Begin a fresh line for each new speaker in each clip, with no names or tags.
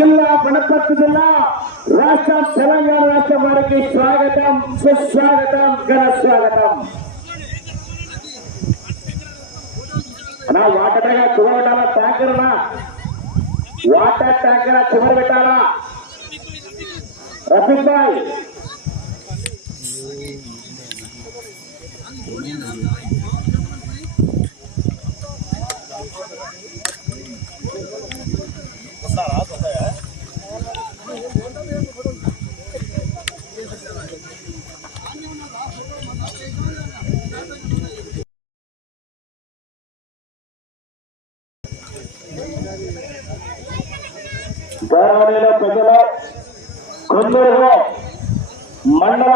జిల్లా వనపర్తి జిల్లా రాష్ట్రం తెలంగాణ రాష్ట్రం వారికి స్వాగతం సుస్వాగతం ఘన స్వాగతం నా వాటర్ ట్యాంకర్ చివరి పెట్టాలా ట్యాంకర్ వాటర్ ట్యాంకర్ చివరి పెట్టాలా రఫీక్ భాయ్ గౌరవనీయుల ప్రజలు కొందరులో మండల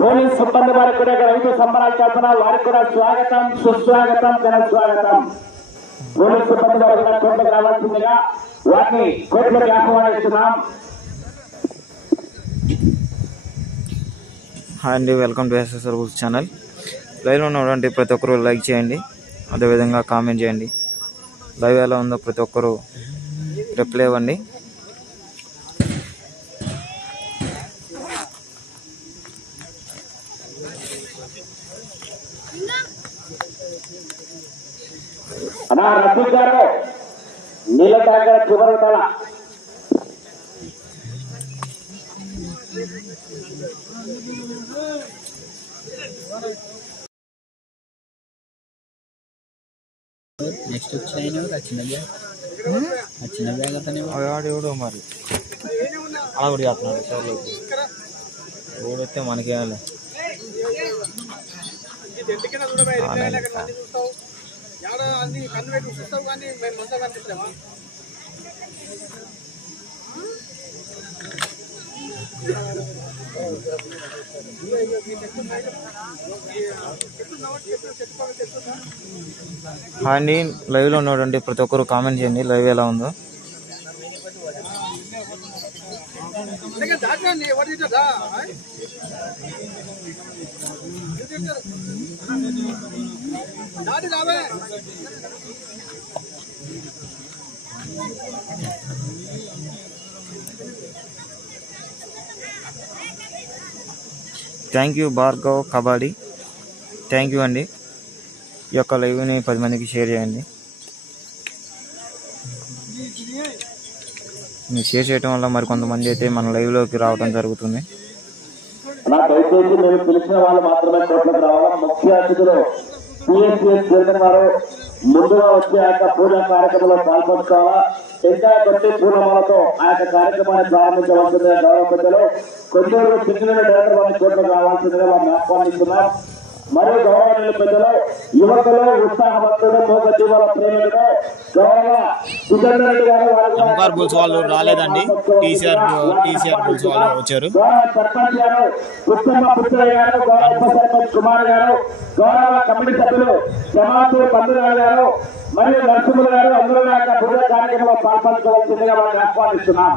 పోలీస్ సిబ్బంది వారికి కూడా ఇక్కడ రైతు సంబరాలు చేస్తున్న వారికి కూడా స్వాగతం సుస్వాగతం ఘన స్వాగతం పోలీస్ సిబ్బంది వారు కూడా కోర్టుకు రావాల్సిందిగా వారిని కోర్టులకు ఆహ్వానిస్తున్నాం
హాయ్ అండి welcome to SSR books channel. లైవ్లో ఉన్నటువంటి ప్రతి ఒక్కరు లైక్ చేయండి అదేవిధంగా కామెంట్ చేయండి. లైవ్ ఎలా ఉందో ప్రతి ఒక్కరు రిప్లై ఇవ్వండి.
రఫీక్ గారు నీళ్ళ చివరి
నెక్స్ట్ వచ్చిన ఆ చిన్న బ్యాగ్. ఆ చిన్న బ్యాగ్ అతనే
ఎవడో మరి? అలా? కూడా చేస్తున్నాడు ఎవడొస్తే మనకేయాలి హాయ్ అండి లైవ్లో ఉన్నాడండి ప్రతి ఒక్కరు కామెంట్ చేయండి లైవ్ ఎలా ఉందో. Thank you Bhargav kabaddi thank you అండి. ఈ యొక్క లైవ్ని పది మందికి షేర్ చేయండి. షేర్ చేయడం వల్ల మరి కొంతమంది అయితే మన లైవ్లోకి రావడం జరుగుతుంది.
దయచేసి మేము పిలిచిన వాళ్ళు మాత్రమే కోట్లకు రావాలా. ముఖ్య అతిథులు పిఎస్సిఎస్ చైర్మన్ వారు ముందుగా వచ్చే ఆ యొక్క పూజా కార్యక్రమంలో పాల్పంచుకోవాలా? టెంకాయ కొట్టి పూర్ణమాలతో ఆ యొక్క కార్యక్రమాన్ని ప్రారంభించవలసిందిగా గౌరవ పెద్దలు కొంచెం చిన్న డైరెక్టర్ వారిని కోట్లకు రావాల్సిందిగా వారిని ఆహ్వానిస్తున్నాం మరియు గౌరవనీయుల పెద్దలు యువకులు ఉత్సాహవంతులు మూగ జీవాల ప్రేమికులు గౌరవ సుచంద్ర రెడ్డి గారు వారు
ఎంఆర్ బుల్స్ వాళ్ళు రాలేదండి. టీసీఆర్ టీసీఆర్ బుల్స్ వాళ్ళు వచ్చారు.
గౌరవ సర్పంచ్ గారు పుత్తమ్మ పుత్రయ్య గారు గౌరవ ఉప సర్పంచ్ కుమార్ గారు గౌరవ కమిటీ సభ్యులు జమాతూర్ పండురావు గారు మరియు నరసింహులు గారు అందరూ యొక్క కార్యక్రమంలో పాల్పంచవలసిందిగా వారిని ఆహ్వానిస్తున్నాం.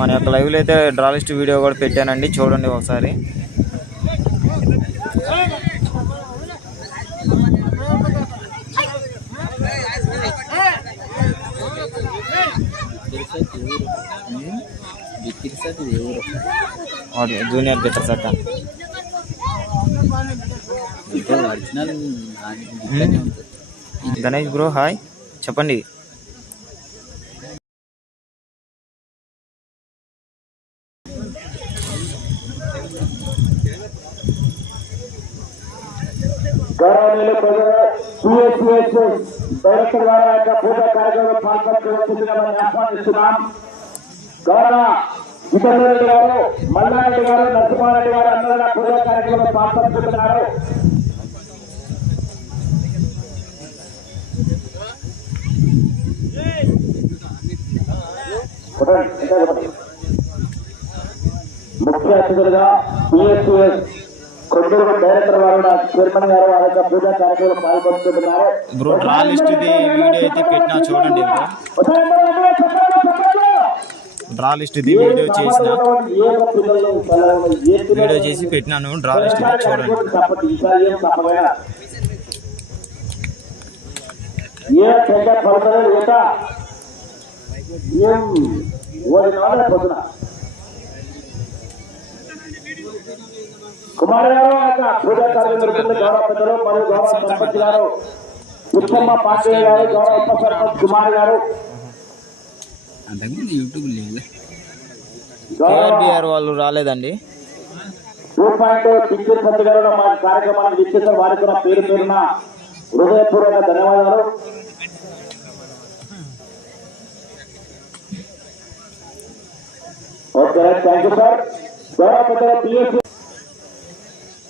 మన యొక్క లైవ్లో అయితే డ్రా లిస్ట్ వీడియో కూడా పెట్టానండి. చూడండి ఒకసారి. జూనియర్ సక్క
ఒరిజినల్
గణేష్ బ్రో హాయ్. చెప్పండి.
గౌరవనీయులు ప్రజలు సిఎస్సిఎస్ డైరెక్టర్ గారు ఆ యొక్క పూజ కార్యక్రమంలో పాల్పంచవలసిందిగా వారిని ఆహ్వానిస్తున్నాం. గౌరవ జితేంద్రెడ్డి గారు మల్లారెడ్డి గారు నరసింహారెడ్డి గారు అందరూ పూజా పూజ కార్యక్రమంలో పాల్పంచుతున్నారు ముఖ్య అతిథులుగా పిఎస్సిఎస్ కొండూరు డైరెక్టర్ వారు చైర్మన్ గారు వారి యొక్క పూజా కార్యక్రమంలో పాల్గొంటున్నారు.
బ్రో డ్రా లిస్ట్ ఇది వీడియో అయితే పెట్టినా చూడండి డ్రా లిస్ట్ ఇది వీడియో చేసిన. వీడియో చేసి పెట్టినాను డ్రా లిస్ట్ ఇది చూడండి.
ఏం పడతలేదు ఏట ఏం? ఓడిన వాళ్ళ పొద్దున కుమార్ గారు అక్కడ పూజా కార్యక్రమం గౌరవ పెద్దలు మరియు గౌరవ సర్పంచ్ గారు పుచ్చమ్మ పాండే గారు గౌరవ ఉప సర్పంచ్ కుమార్ గారు.
అంతకుముందు యూట్యూబ్ లేదు
కేఆర్బిఆర్ వాళ్ళు రాలేదండి.
టూ పాయింట్ టిక్కెట్ పంత్ గారు మా కార్యక్రమానికి ఇచ్చేసిన వారికి కూడా పేరు పేరున హృదయపూర్వక ధన్యవాదాలు. Okay thank you sir. గౌరవ పెద్దల పిఎస్సి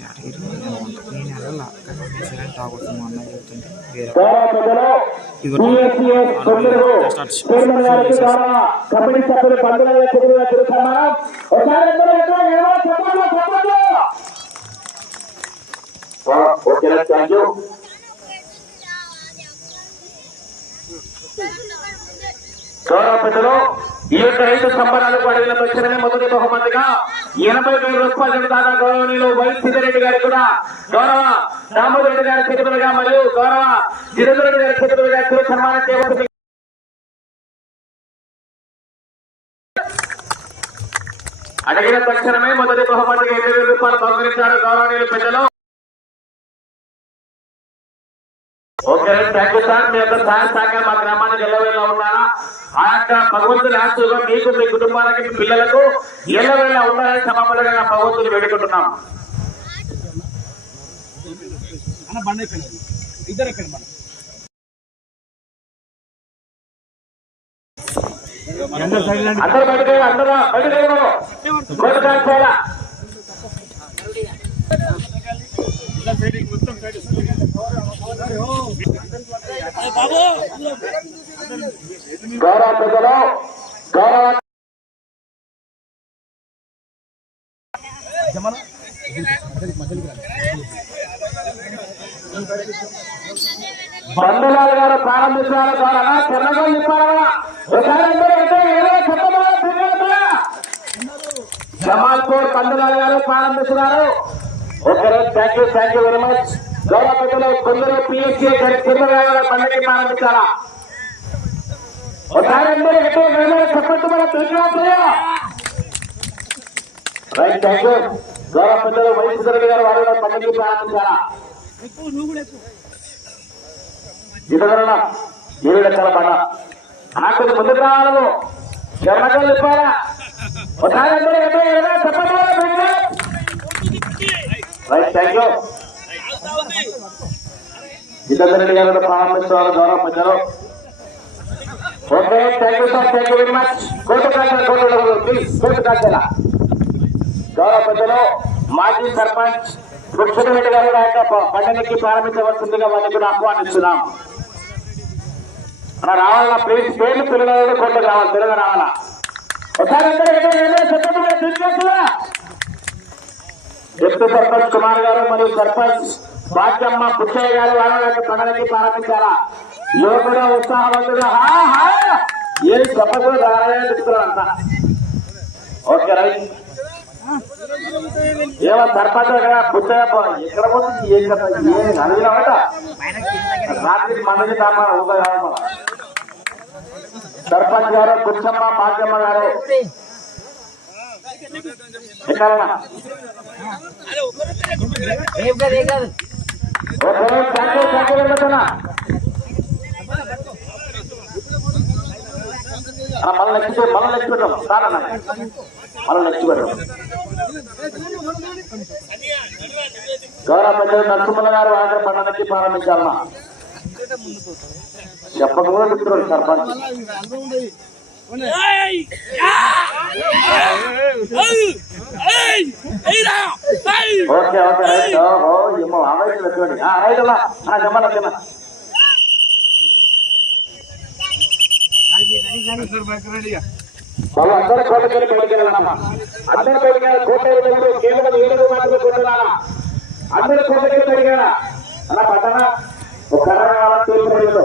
ఎత్తులు రా ఎత్తులు
నేను కానీ మా అన్న చెప్తుంటే వేరే
పెద్దలు ఈ యొక్క రైతు సంబరాలకు అడిగిన తక్షణమే మొదటి బహుమతిగా ఎనభై వేల రూపాయలు దాకా గౌరవనీయులు వై సిద్ధిరెడ్డి గారు కూడా గౌరవ రామరెడ్డి గారి చేతులుగా మరియు గౌరవ జిరేంద్ర రెడ్డి గారి చేతులుగా సన్మానం చేయబడుతుంది అడిగిన తక్షణమే మొదటి బహుమతిగా ఎనిమిది వేల రూపాయలు బహుకరించారు గౌరవనీయులు పెద్దలు. ఓకే థ్యాంక్ యూ సార్ మీ యొక్క సహాయ సహకారం మా గ్రామానికి ఎల్లవేళ ఉన్నారా ఆ యొక్క భగవంతుని ఆశీర్గా మీకు మీ కుటుంబాలకి మీ పిల్లలకు ఎల్లవేళ ఉండాలని సమాపలుగా భగవంతుని వేడుకుంటున్నాం. అందరూ బయటకు అందరూ బయటకు బయటకు గౌరవ పెద్దలు గౌరవ బంధులాల్ గారు ప్రారంభించారు ద్వారా చెన్నగా చెప్పారా ఒకసారి అందరూ జమాల్పూర్ బంధులాల్ గారు ప్రారంభిస్తున్నారు thank you thank you very much గౌరవ కొందరు పిఎస్సీ చిన్నగా పండుగ ప్రారంభించారా ఒకసారి అందరూ ఎక్కడ వెళ్ళాలి చెప్పండి మన పిల్లలు రైట్ థ్యాంక్ యూ గౌరవ వైఎస్ రెడ్డి గారు వారు పండుగ ప్రారంభించారా ఇతరుల ఏడు లక్షల పడ నాకు ముందుకు రావాలి శరణకలు చెప్పాలా? ఒకసారి అందరూ ఎక్కడ వెళ్ళాలి చెప్పండి రైట్ థ్యాంక్ యూ జితేందర్ గారు ప్రారంభిస్తున్నారు గౌరవ పెద్దలు okay thank you sir thank you very much court court please court గౌరవ పెద్దలు మాజీ సర్పంచ్ రెడ్డి గారు పండుగకి ప్రారంభించవలసిందిగా వాళ్ళని కూడా ఆహ్వానిస్తున్నాం. అలా రావాలా ప్లీజ్ పేర్లు పిల్లలు కోర్టు రావాలి పిల్లలు రావాలా? ఒకసారి అందరూ వెళ్ళాలి చెప్పండి మరి తీసుకొస్తున్నా డిప్యూటీ సర్పంచ్ కుమార్ గారు మరియు సర్పంచ్ భాగ్యమ్మ పుట్టయ్య గారు వాళ్ళ పండుగకి ప్రారంభించారా యువకుడు ఉత్సాహవంతుడు హా హా! ఏం చెప్పకూడదు రావాలని ఓకే రైట్ ఏమో సర్పంచ్ కదా ఎక్కడ పోతుంది? ఏం కదా ఏం అడిగినామట రాత్రి మనకి తాపా సర్పంచ్ గారు పుచ్చమ్మ భాగ్యమ్మ గారు ఎక్కడన్నా okay thank you thank you వెళ్తున్నా మళ్ళీ నెక్స్ట్ మళ్ళీ నెక్స్ట్ పెట్టాం సార్ అన్న మళ్ళీ నెక్స్ట్ పెట్టాం గౌరవ పెద్దలు నరసింహ గారు ప్రారంభించాలన్నా చెప్పకుండా సర్పంచ్. Okay okay. రైట్ ఓ ఏమో ఆవేశం చూడండి ఆ రైట్ అలా ఆ జమ్మల కింద బాబు అందరూ కోటకెళ్ళి బయటికి వెళ్ళాలమ్మా అందరూ బయటికి వెళ్ళాలి కోట కేవలం ఏడుగురు మాత్రమే కొట్టాలా అందరూ కోటకెళ్ళి బయటికి అలా పట్టణ ఒక కర్ర కావాలా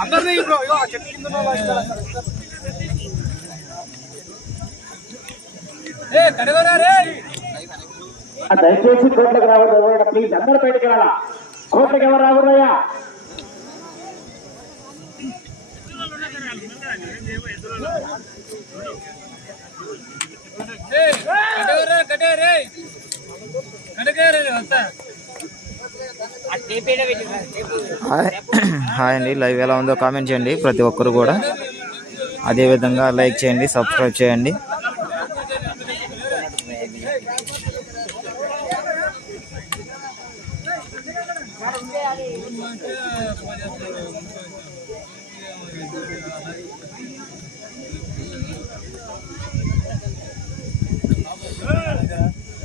అందరినీ ఇప్పుడు ఇగో చెట్టు కింద ఏ కడగరా రే
దయచేసి కోట్లకు రావద్దు ప్లీజ్ అందరూ బయటికి వెళ్ళాలా కోట్లకు ఎవరు రావద్దయ్యా
ఏ కడగరా కడే రే
హాయ్ అండి లైవ్ ఎలా ఉందో కామెంట్ చేయండి ప్రతి ఒక్కరు కూడా అదేవిధంగా లైక్ చేయండి సబ్స్క్రైబ్ చేయండి
Yeah.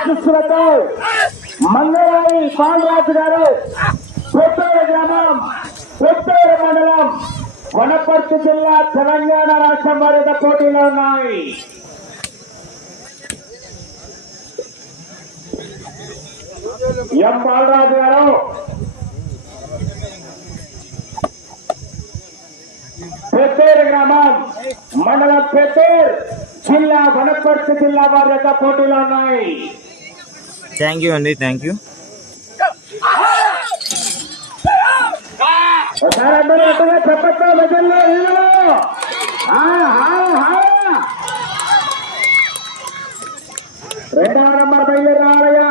తల్లి ఆశీస్సులతో మంగళాయి పాలరాజు గారు కొత్తూరు గ్రామం కొత్తూరు మండలం వనపర్తి జిల్లా తెలంగాణ రాష్ట్రం వారి పోటీలో ఉన్నాయి ఎం బాలరాజు గారు పెత్తేరు గ్రామం మండలం పెత్తేర్ జిల్లా వనపర్తి జిల్లా వారి యొక్క పోటీలో ఉన్నాయి
థ్యాంక్ యూ అండి థ్యాంక్ యూ.
రెండవ నంబర్ బయలుదేరాలయ్యా రావాలయ్యా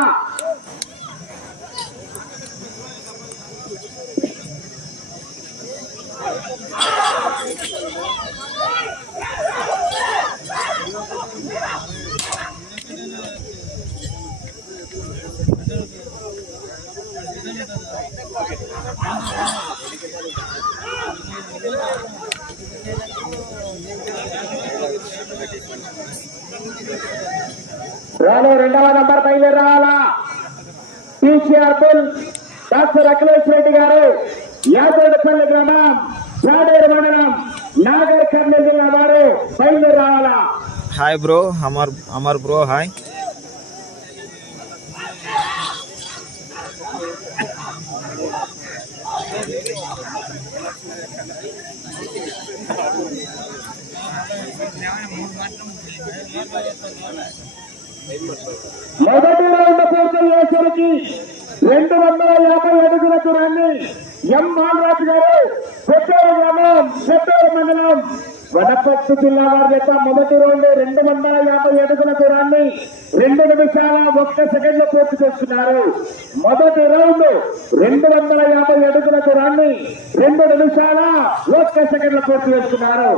రాలో రెండవ నంబర్ బయలుదేరి రావాలా TCR bill doctor Akhilesh Reddy గారు యాదవపల్లి గ్రామం చాడేరు మండలం నాగర్ కర్నూలు జిల్లా వారు బయలుదేరి రావాలా
hi bro Amar Amar bro hi
మొదటి రౌండ్ పూర్తి చేసరికి రెండు వందల యాభై అడుగుల దూరాన్ని ఎం మాలరాజు గారు కొత్తూరు గ్రామం కొత్తూరు మండలం. వనపర్తి జిల్లా వారి యొక్క మొదటి రౌండ్ రెండు వందల యాభై అడుగుల దూరాన్ని రెండు నిమిషాల ఒక్క సెకండ్లో పూర్తి చేస్తున్నారు. మొదటి రౌండ్ రెండు వందల యాభై అడుగుల దూరాన్ని రెండు నిమిషాల ఒక్క సెకండ్లో పూర్తి చేస్తున్నారు.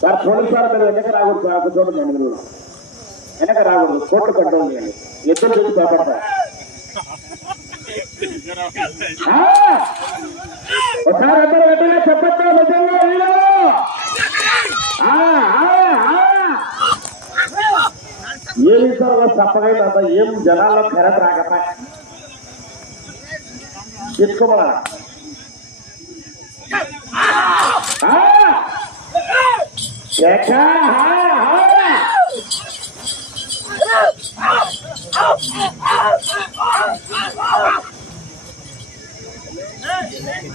సార్ పోలీసు వారు మీరు వెనక రాకూడదు సార్. అక్కడ చూడండి మీరు. వెనక రాకూడదు. కోర్టు కంట్రోల్ చేయండి. ఎద్దులు చూసి భయపడతారు ఒకసారి అందరూ గట్టిగా చెప్పొచ్చు. నిజంగా వీళ్ళు. ఏమి సార్ తప్పగా ఏం జనాల్లో కరెంట్ రాకపోయి తీసుకోమలా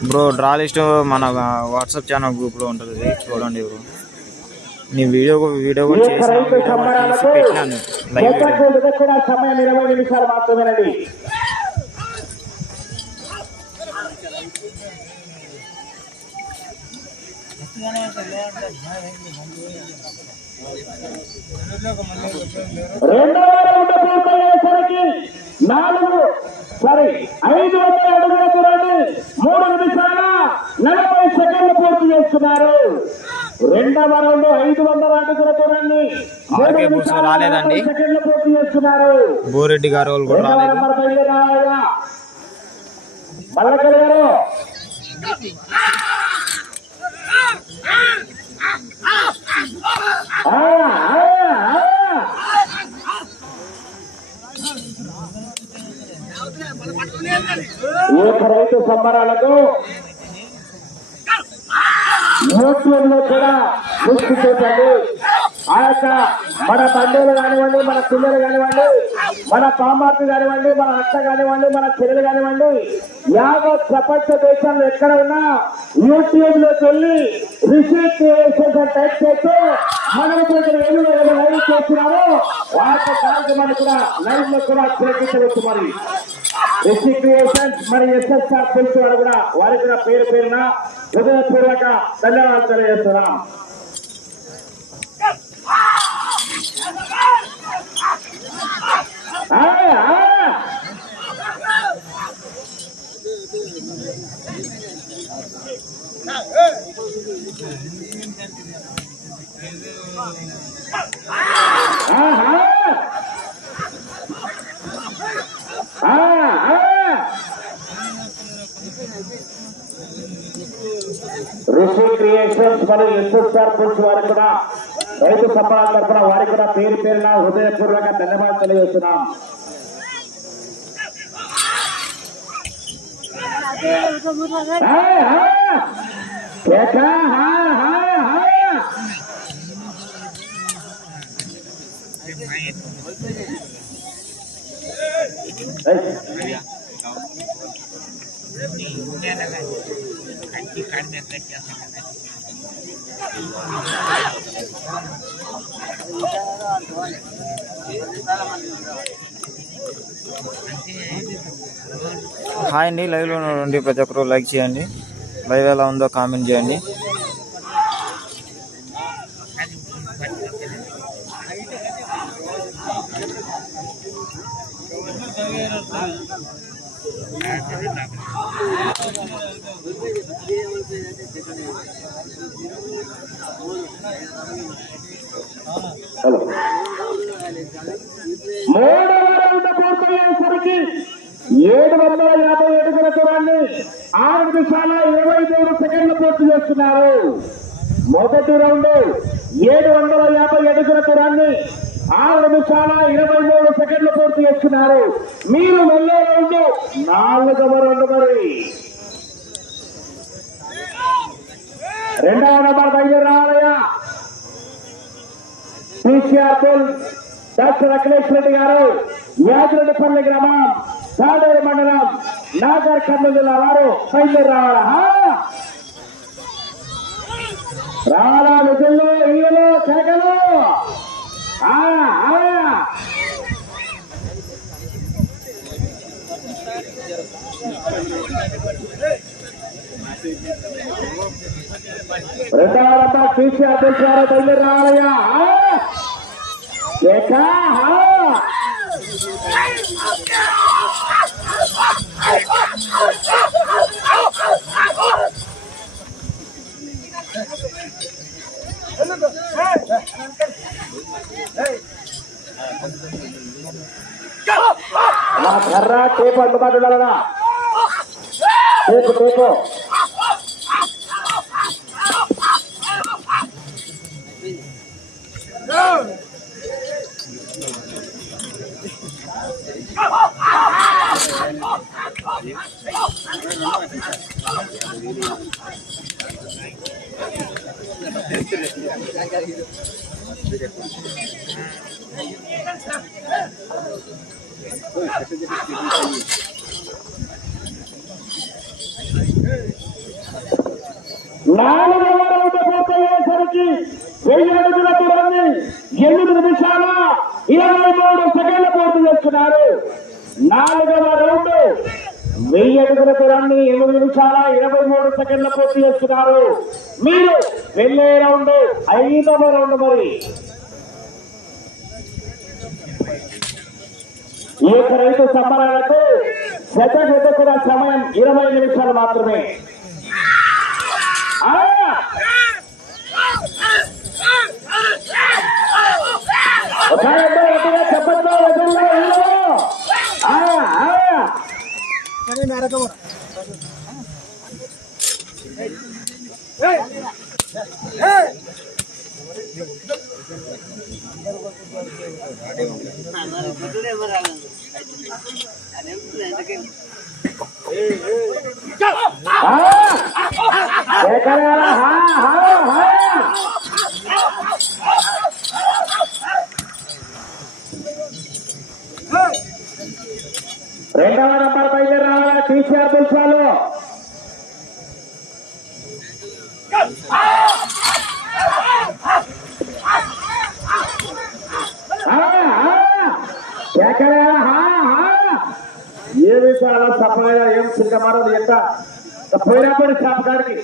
బ్రో డ్రా లిస్ట్ మన వాట్సాప్ ఛానల్ గ్రూప్లో ఉంటుంది. చూడండి బ్రో. నీ వీడియో వీడియో కూడా చేసి పెట్టినాను. Live video.
రెండవ రౌండ్ పూర్తయ్యేసరికి నాలుగు సారీ ఐదు వందల అడుగుల దూరాన్ని మూడు నిమిషాల నలభై సెకండ్లు పూర్తి చేస్తున్నారు. రెండవ రౌండ్ ఐదు వందల అడుగుల దూరాన్ని
ఆర్కే
నిమిషాల
రాలేదండి.
పూర్తి చేస్తున్నారు.
బోరెడ్డి గారు కూడా రాలేదు.
మల్లకల్ గారు ఆ, ఆ, ఆ. ఏక రైతు సంబరాలకు యూట్యూబ్లో కూడా దృష్టి చూపండి ఆ యొక్క మన తండ్రులు కానివ్వండి మన పిల్లలు కానివ్వండి మన పామార్లు కానివ్వండి మన అత్త కానివ్వండి మన చెల్లెలు కానివ్వండి యావత్ ప్రపంచ దేశాల్లో ఎక్కడ ఉన్నా యూట్యూబ్లోకి వెళ్ళి రిసీవ్ క్రియేషన్స్ టైప్ చేస్తే మనం దగ్గర ఏమి లైవ్ చేస్తున్నారో వాటి కార్యక్రమాన్ని కూడా లైవ్లో కూడా తిరగించవచ్చు మరి రిషి క్రియేషన్స్ మరి ఎస్ఎస్ఆర్ తెలుసు వారు కూడా వారికి కూడా పేరు పేరున హృదయపూర్వక ధన్యవాదాలు తెలియజేస్తున్నాం ఆ, ఆ. ఆహా. ఆ, ఆ. ఋషి క్రియేషన్స్ మరియు ఎస్ఎస్ఆర్ పుల్స్ వారికి కూడా రైతు సంబరాల తరఫున వారికి కూడా పేరు పేరున హృదయపూర్వక ధన్యవాదాలు తెలియజేస్తున్నాం. కేక,
హాయ్ అండి లైవ్లో నుండి ప్రతి ఒక్కరు లైక్ చేయండి. లైవ్ ఎలా ఉందో కామెంట్ చేయండి.
హలో. మూడవ రౌండ్ పూర్తయ్యేసరికి ఏడు వందల యాభై అడుగుల దూరాన్ని ఆరు నిమిషాల ఇరవై మూడు సెకండ్లు పూర్తి చేస్తున్నారు. మొదటి రౌండ్ ఏడు వందల యాభై అడుగుల దూరాన్ని ఆరు నిమిషాల ఇరవై మూడు సెకండ్లు పూర్తి చేస్తున్నారు. మీరు వెళ్ళే రౌండ్ నాలుగవ రౌండ్ మరి. రెండవ నెంబర్ బయలుదేరాలయ్యా పీసీఆర్ డాక్టర్ అఖిలేష్ రెడ్డి గారు యాదిరెడ్డిపల్లి గ్రామం తాడేరు మండలం నాగర్ కర్నూలు జిల్లా వారు బయలుదేరి రావాలా? రావాలా విధుల్లో ఆ. రెండవ చూసి పీసీఆర్ పుల్ గారు బయలుదేరి కర్ర టేపు అందుబాటులో టేపు టేపు. నాలుగవ రౌండ్ పూర్తయ్యేసరికి వెయ్యి అడుగుల దూరాన్ని ఎనిమిది నిమిషాల ఇరవై మూడు సెకండ్ల పూర్తి చేస్తున్నారు. నాలుగవ రౌండ్ వెయ్యి అడుగుల దూరాన్ని ఎనిమిది నిమిషాల ఇరవై మూడు సెకండ్ల పూర్తి చేస్తున్నారు. మీరు వెళ్ళే రౌండ్ ఐదవ రౌండ్ మరి. ఈ యొక్క రైతు సమరాలకు శత కూడా సమయం ఇరవై నిమిషాలు మాత్రమే. ఆ! ఒకసారి అందరూ గట్టిగా చెప్పండి, వదిలిలో, వదిలిలో. ఆ, ఆ. ఆ! ఎక్కడెక్కడ? హా, హా, హా. రెండవ నంబర్ బయలుదేరి రావాలా టీసీఆర్ పుష్పాలు ఆ, ఆ. ఎక్కడెక్కడ? హా, హా. ఏమి చాలా సఫలంగా ఏం సిద్ధమారదు ఎంత పోయినప్పుడు షాప్ కాడికి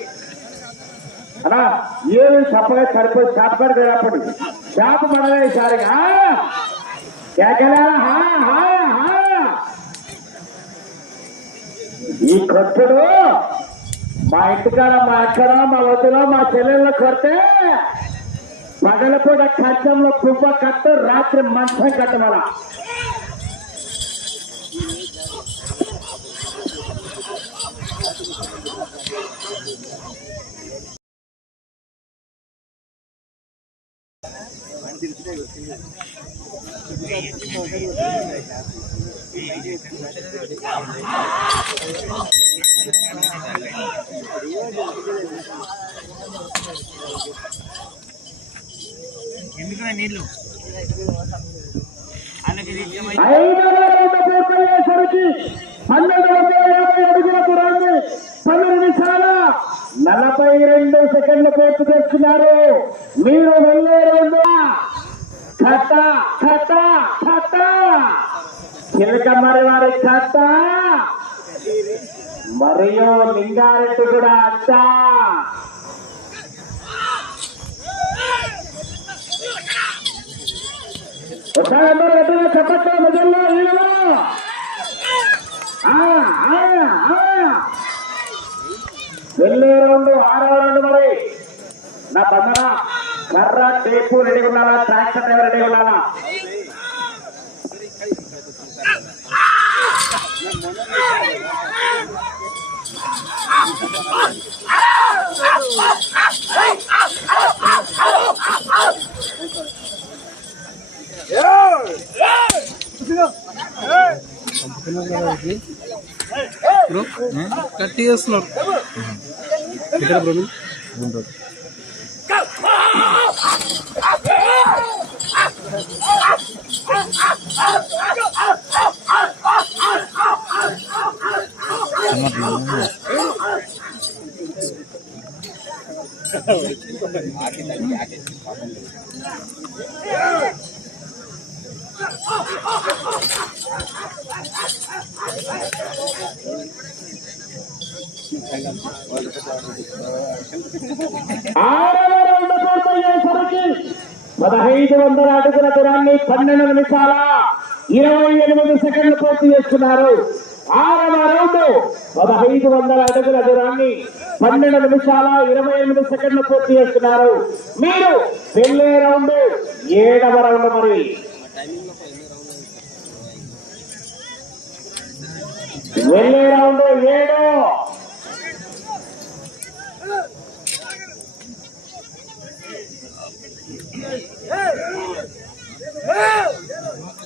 అలా ఏమి చెప్పగా సరిపోయి చేపడు కాడికి చేప పడలే మనమే ఈసారి ఈ కొట్టుడు మా ఇంటికాడ మా అక్కడ మా వదిలో మా చెల్లెళ్ళ కొడితే పగలపూట కచ్చంలో పువ్వ కట్టు రాత్రి మంచం కట్టమలా. ఐదవ నీళ్ళు? పన్నెండు వందల యాభై అడుగుల దూరాన్ని పన్నెండు నిమిషాల నలభై రెండు సెకండ్లు పూర్తి చేస్తున్నారు. మీరు వెళ్ళే రెండు కట్ట కట్ట కట్ట చిలక మరి వారి కట్ట మరియు లింగారెడ్డి కూడా అట్ట ఒకసారి మొదల్లో ఈయన వెళ్ళే రౌండ్ ఆరవ రౌండ్ మరి. నా బంధనా కర్ర టేపు రెడీ ఉండాలా? ట్రాక్టర్ డ్రైవర్ రెడీ ఉండాలా?
బ్రో కట్టి చేస్తున్నాడు. ఇక్కడ బ్రో
గుంటూరు
ఆరవ రౌండ్ పూర్తయ్యేసరికి పదహైదు వందల అడుగుల దూరాన్ని పన్నెండు నిమిషాల ఇరవై ఎనిమిది సెకండ్లు పూర్తి చేస్తున్నారు. ఆరవ రౌండ్ పదహైదు వందల అడుగుల దూరాన్ని పన్నెండు నిమిషాల ఇరవై ఎనిమిది సెకండ్లు పూర్తి చేస్తున్నారు. మీరు వెళ్ళే రౌండ్ ఏడవ రౌండ్ మరి. వెళ్ళే రౌండ్ ఏడు. Hey! Hey!